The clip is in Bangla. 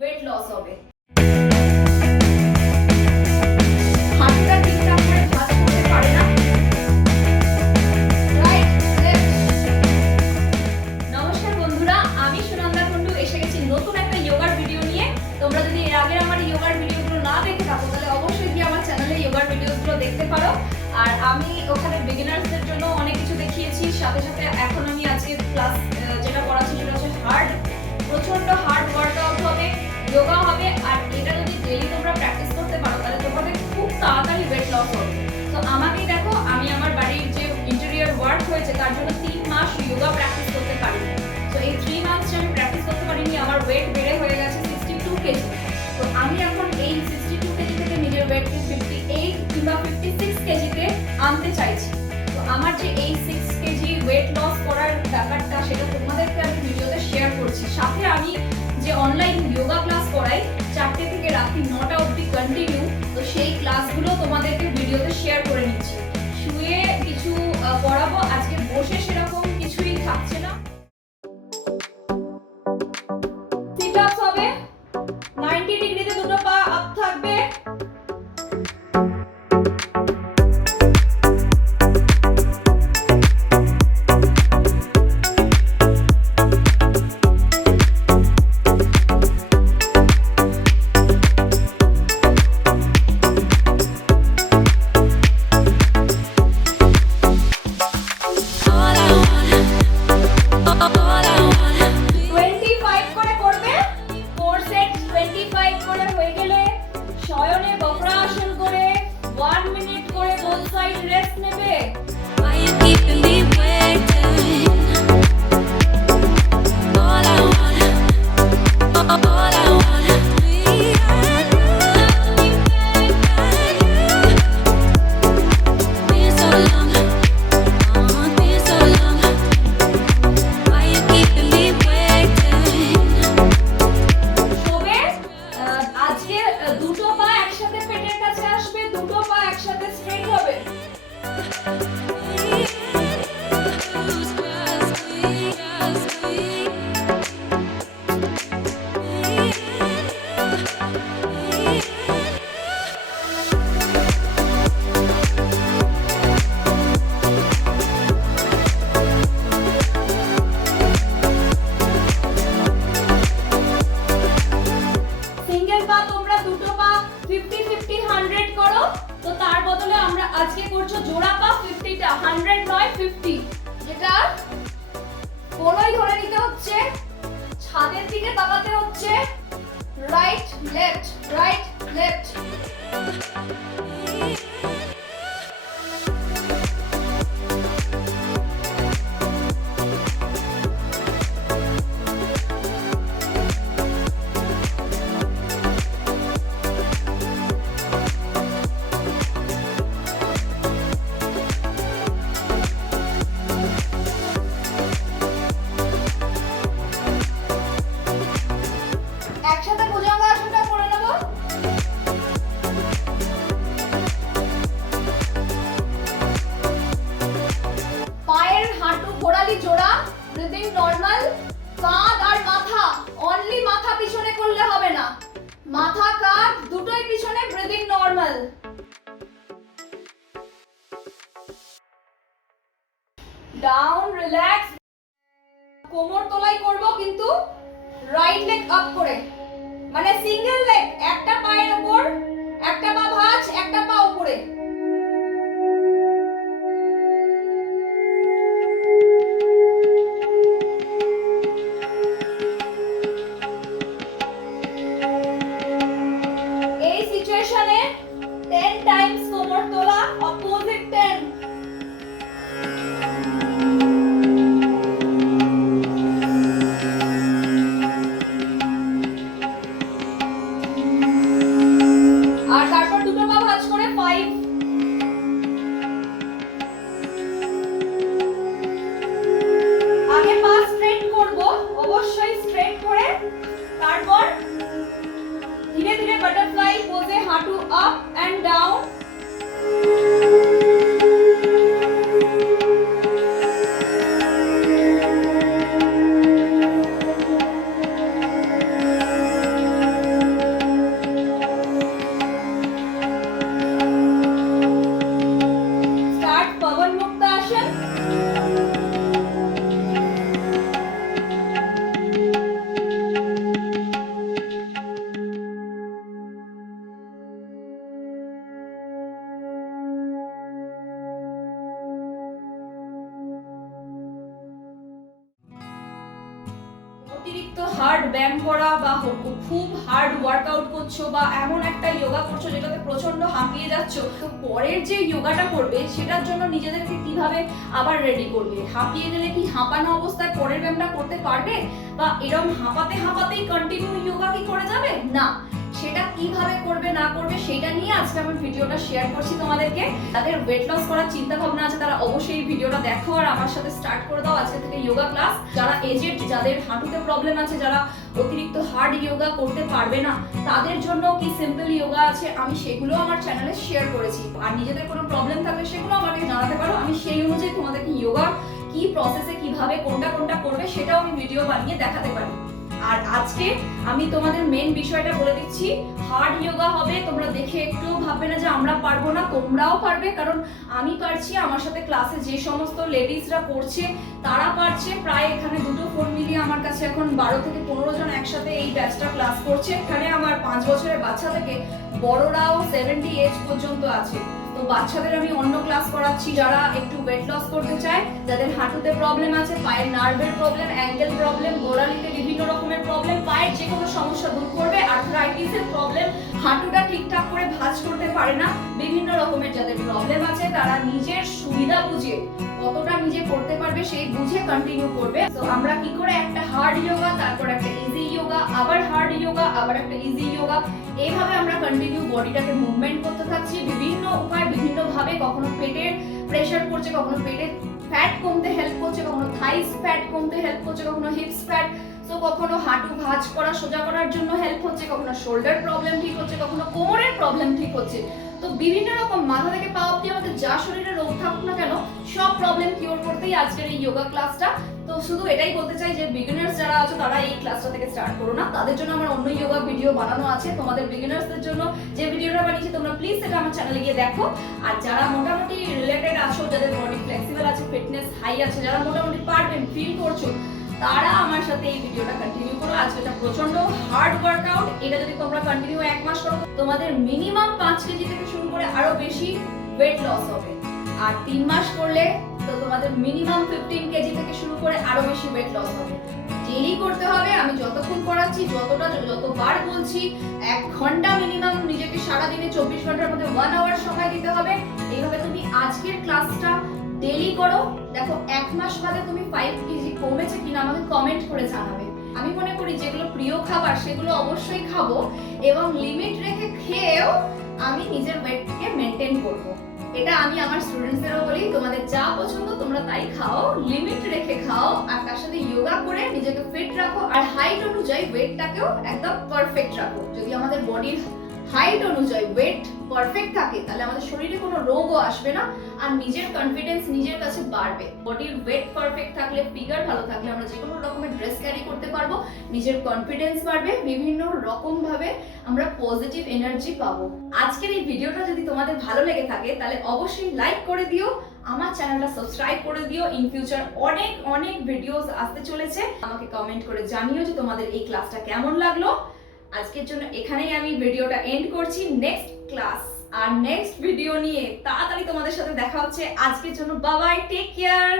ওয়েট লস হবে। হাঁটুটা ঠিকঠাক করে ভাঁজ করতে পারে না। Right left. নমস্কার বন্ধুরা, আমি সুনন্দা এসে গেছি নতুন একটা যোগার ভিডিও নিয়ে। তোমরা যদি এর আগের আমার যোগার ভিডিওগুলো না দেখে থাকো তাহলে অবশ্যই গিয়ে আমার চ্যানেলে যোগার ভিডিওগুলো দেখতে পারো। আর আমি ওখানে বিগিনার্সদের জন্য অনেক কিছু দেখিয়েছি, সাথে সাথে এখন আমি আজকে ক্লাস যেটা করাচ্ছি সেটা হচ্ছে প্রচন্ড হার্ড ওয়ার্কআউট হবে, যোগা হবে। আর এটা যদি ডেইলি তোমরা প্র্যাকটিস করতে পারো তাহলে তোমাদের খুব তাড়াতাড়ি ওয়েট লস হবে। তো আমাকেই দেখো, আমি আমার বাড়ির যে ইন্টেরিয়র ওয়ার্ক হয়েছে তার জন্য 3 মাস যোগা প্র্যাকটিস করতে পারিনি। তো এই 3 মাস যে আমি প্র্যাকটিস করতে পারিনি, আমার ওয়েট বেড়ে হয়ে গেছে 62 কেজি। তো আমি এখন এই 62 কেজি থেকে নিজের ওয়েটকে 58 কিংবা 56 কেজিতে আনতে চাইছি। তো আমার যে এই 6 কেজি ওয়েট লস করার ব্যাপারটা, সেটা তোমাদেরকে আমি ভিডিওতে শেয়ার করছি। সাথে আমি যে অনলাইন যোগা ক্লাস করাই 4টে থেকে রাত্রি 9টা অবধি কন্টিনিউ, তো সেই ক্লাসগুলো তোমাদেরকে ভিডিওতে শেয়ার করে নিচ্ছি। শুয়ে কিছু পড়াবো, আজকে বসে সেরকম কিছুই থাকছে না। সিট আপস হবে, 90 ডিগ্রিতে দুটো পা আপ থাকবে। আজকে করছো জোড়া পা 50টা, 100 নয় 50, যেটা কোনোই ধরে নিতে হচ্ছে, ছাদের দিকে তাকাতে হচ্ছে, রাইট লেফট রাইট লেফট। একসাথে ভুজঙ্গাসনটা করে নেব। পায়ের হাঁটু গোড়ালি জোড়া, ব্রিদিং নরমাল। কাঁধ আর মাথা, অনলি মাথা পিছনে করলে হবে না, মাথা কাঁধ দুটোই পিছনে, ব্রিদিং নরমাল। Down relax. কোমর তোলাই করব কিন্তু রাইট লেগ আপ করে, মানে সিঙ্গেল লেগ, একটা পায়ের উপর, একটা পা ভাঁজ, একটা পা উপরে। এই সিচুয়েশনে 10 টাইমস কোমর তোলা, অপোজিট 10। বাটারফ্লাই পোজে হাঁটু আপ এন্ড ডাউন। ব্যায়াম করা বা খুব হার্ড ওয়ার্কআউট করছো বা এমন একটা যোগা করছো যেটাতে প্রচন্ড হাঁপিয়ে যাচ্ছ, তো পরের যে যোগাটা করবে সেটার জন্য নিজেদেরকে কিভাবে আবার রেডি করবে। হাঁপিয়ে গেলে কি হাঁপানো অবস্থায় পরের ব্যায়ামটা করতে পারবে, বা এরকম হাঁপাতেই কন্টিনিউ যোগা কি করে যাবে না, সেটা কিভাবে করবে না করবে সেটা নিয়ে আজকে আমি ভিডিওটা শেয়ার করছি তোমাদেরকে। যাদের ওয়েট লস করার চিন্তা ভাবনা আছে তারা অবশ্যই এই ভিডিওটা দেখো আর আমার সাথে স্টার্ট করে দাও আজকে থেকে যোগা ক্লাস। যারা এজেড, যাদের হাঁটুতে প্রবলেম আছে, যারা অতিরিক্ত হার্ড যোগা করতে পারবে না, তাদের জন্য কি সিম্পল যোগা আছে আমি সেগুলো আমার চ্যানেলে শেয়ার করেছি। আর নিজেদের কোনো প্রবলেম থাকলে সেগুলো আমাকে জানাতে পারো, আমি সেই অনুযায়ী তোমাদেরকে যোগা কি প্রসেসে কিভাবে কোনটা করবে সেটাও আমি ভিডিও বানিয়ে দেখাতে পারি। আর আজকে আমি তোমাদের মেন বিষয়টা বলে দিচ্ছি, হার্ড যোগা হবে। তোমরা দেখে একটু ভাববে না যে আমরা পারবো না, তোমরাও পারবে, কারণ আমি পারছি। আমার সাথে ক্লাসে যে সমস্ত লেডিসরা করছে তারা পারছে। প্রায় এখানে দুটো ফোন মিলিয়ে আমার কাছে এখন 12 থেকে 15 জন একসাথে এই ব্যাচটা ক্লাস করছে। এখানে আমার 5 বছরের বাচ্চা থেকে বড়রাও 70 এজ পর্যন্ত আছে। তো বাচ্চাদের আমি অন্য ক্লাস করাচ্ছি যারা একটু ওয়েট লস করতে চায়, যাদের হাঁটুতে প্রবলেম আছে, পায়ের নার্ভের প্রবলেম, অ্যাঙ্গেল প্রবলেম, গোড়ালিতে বিভিন্ন রকমের প্রবলেম, পায়ের যে কোনো সমস্যা দূর করবে, আর্থ্রাইটিসের প্রবলেম, হাঁটুটা ঠিকঠাক করে ভাঁজ করতে পারে না, বিভিন্ন রকমের যাদের প্রবলেম আছে তারা নিজের সুবিধা বুঝে কতটা নিজে করতে পারবে সেই বুঝে কন্টিনিউ করবে। তো আমরা কি করে একটা হার্ড যোগা, তারপর একটা ইজি যোগা, আবার হার্ড যোগা, আবার একটা ইজি যোগা, এইভাবে আমরা কন্টিনিউ বডিটাকে মুভমেন্ট করতে থাকছি বিভিন্ন উপায়, বিভিন্ন ভাবে। কখনো পেটের প্রেসার করছে, কখনো পেটের ফ্যাট কমতে হেল্প করছে, কখনো থাইস ফ্যাট কমতে হেল্প করছে, কখনো হিপস ফ্যাট, তো কখনো হাঁটু ভাঁজ করা সোজা করার জন্য হেল্প হচ্ছে, কখনো শোল্ডার প্রবলেম ঠিক হচ্ছে, কখনো কোমরের প্রবলেম ঠিক হচ্ছে। তো বিভিন্ন রকম মাথা থেকে পা অবধি আমাদের যা শরীরে রোগ থাকুক না কেন সব প্রবলেম কিওর করতেই আজকের এই যোগা ক্লাসটা। তো শুধু এটাই বলতে চাই যে বিগিনার্স যারা আছো তারা এই ক্লাসটা থেকে স্টার্ট করো না, তাদের জন্য আমার অন্য যোগা ভিডিও বানানো আছে। তোমাদের বিগিনার্সদের জন্য যে ভিডিওটা বানিয়েছি তোমরা প্লিজ সেটা আমার চ্যানেলে গিয়ে দেখো। আর যারা মোটামুটি রিলেটেড আছো, যাদের বডি ফ্লেক্সিবল আছে, ফিটনেস হাই আছে, যারা মোটামুটি পারবেন ফিল করছো, তারা আমার সাথে এই ভিডিওটা কন্টিনিউ করো। আজকে এটা প্রচন্ড হার্ড ওয়ার্কআউট, এটা যদি তোমরা কন্টিনিউ 1 মাস করো তোমাদের মিনিমাম 5 কেজি থেকে শুরু করে আরো বেশি ওয়েট লস হবে। আর 3 মাস করলে তো তোমাদের মিনিমাম 15 কেজি থেকে শুরু করে আরো বেশি ওয়েট লস হবে। ডেইলি করতে হবে, আমি যতক্ষণ করাচ্ছি, যতবার বলছি, 1 ঘন্টা মিনিমাম নিজেকে সারা দিনে 24 ঘন্টার মধ্যে 1 আওয়ার সময় দিতে হবে। এইভাবে তুমি আজকের ক্লাসটা ডেইলি করো, দেখো 1 মাস বাদে তুমি 5 কেজি কমেছে কিনা আমাকে কমেন্ট করে জানাবে। আমি মনে করি যেগুলো প্রিয় খাবার সেগুলো অবশ্যই খাবো, এবং লিমিট রেখে খেয়েও আমি নিজের ওয়েটকে মেনটেন করব। এটা আমি আমার স্টুডেন্টসদেরও বলি, তোমাদের যা পছন্দ তোমরা তাই খাও, লিমিট রেখে খাও, আর তার সাথে যোগা করে নিজেকে ফিট রাখো, আর হাইট অনুযায়ী ওয়েটটাকেও একদম পারফেক্ট রাখো। যদি আমাদের বডির হাইট অনুযায়ী ওয়েট পারফেক্ট থাকে তাহলে আমাদের শরীরে কোনো রোগও আসবে না, আর নিজের কনফিডেন্স নিজের কাছে বাড়বে। বডির ওয়েট পারফেক্ট থাকলে, ফিগার ভালো থাকলে আমরা যে কোনো রকমের ড্রেস ক্যারি করতে পারবো, নিজের কনফিডেন্স বাড়বে, বিভিন্ন রকম ভাবে আমরা পজিটিভ এনার্জি পাবো। আজকের এই ভিডিওটা যদি তোমাদের ভালো লেগে থাকে তাহলে অবশ্যই লাইক করে দিও, আমার চ্যানেলটা সাবস্ক্রাইব করে দিও। ইন ফিউচার অনেক ভিডিওস আসতে চলেছে। আমাকে কমেন্ট করে জানিও যে তোমাদের এই ক্লাসটা কেমন লাগলো। আজকের জন্য এখানেই আমি ভিডিওটা এন্ড করছি। নেক্সট ক্লাস আর নেক্সট ভিডিও নিয়ে তাড়াতাড়ি তোমাদের সাথে দেখা হচ্ছে। আজকের জন্য বাই বাই, টেক কেয়ার।